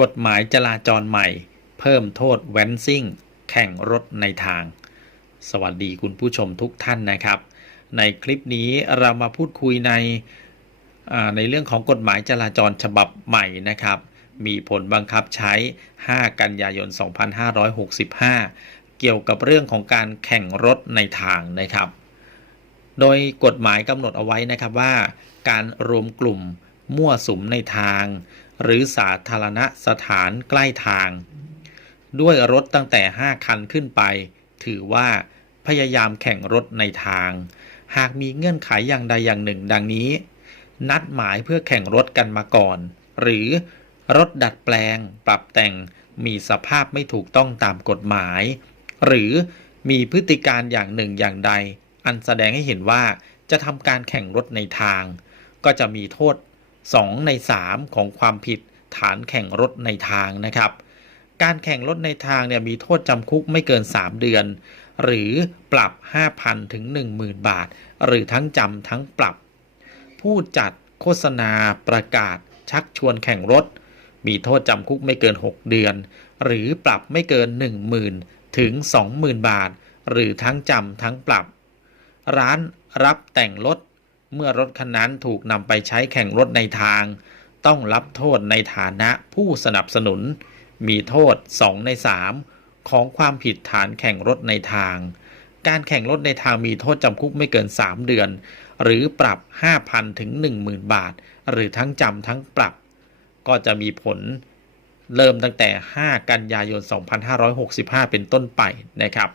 กฎหมายจราจรใหม่ เพิ่มโทษแว้นซิ่ง แข่งรถในทาง สวัสดีคุณผู้ชมทุกท่านนะครับ ในคลิปนี้เรามาพูดคุยในในเรื่องของกฎหมายจราจรฉบับใหม่นะครับ มีผลบังคับใช้ 5 กันยายน 2565 เกี่ยวกับเรื่องของการแข่งรถในทางนะครับ โดยกฎหมายกำหนดเอาไว้นะครับว่า การรวมกลุ่ม มั่วสุมในทาง หรือสาธารณสถานใกล้ทาง ด้วยรถตั้งแต่ 5 คันขึ้นไป ถือว่าพยายามแข่งรถในทาง หากมีเงื่อนไขอย่างใดอย่างหนึ่งดังนี้ นัดหมายเพื่อแข่งรถกันมาก่อน หรือรถดัดแปลง ปรับแต่งมีสภาพไม่ถูกต้องตามกฎหมาย หรือมีพฤติการอย่างหนึ่งอย่างใด อันแสดงให้เห็นว่าจะทำการแข่งรถในทาง ก็จะมีโทษ 2 ใน 3 ของความผิดฐานแข่งรถในทางนะครับ การแข่งรถในทางเนี่ยมีโทษจำคุกไม่เกิน 3 เดือน หรือปรับ 5,000 ถึง 10,000 บาท หรือทั้งจำทั้งปรับ ผู้จัดโฆษณาประกาศชักชวนแข่งรถ มีโทษจำคุกไม่เกิน 6 เดือน หรือปรับไม่เกิน 10,000 ถึง 20,000 บาท หรือทั้งจำทั้งปรับ ร้านรับแต่งรถ เมื่อรถคันนั้นถูกนำไปใช้แข่งรถในทาง ต้องรับโทษในฐานะผู้สนับสนุน มีโทษ 2 ใน 3 ของความผิดฐานแข่งรถในทาง การแข่งรถในทางมีโทษจำคุกไม่เกิน 3 เดือน หรือปรับ 5,000 ถึง 10,000 บาท หรือทั้งจำทั้งปรับ ก็จะมีผลเริ่มตั้งแต่ 5 กันยายน 2565 เป็นต้นไปนะครับ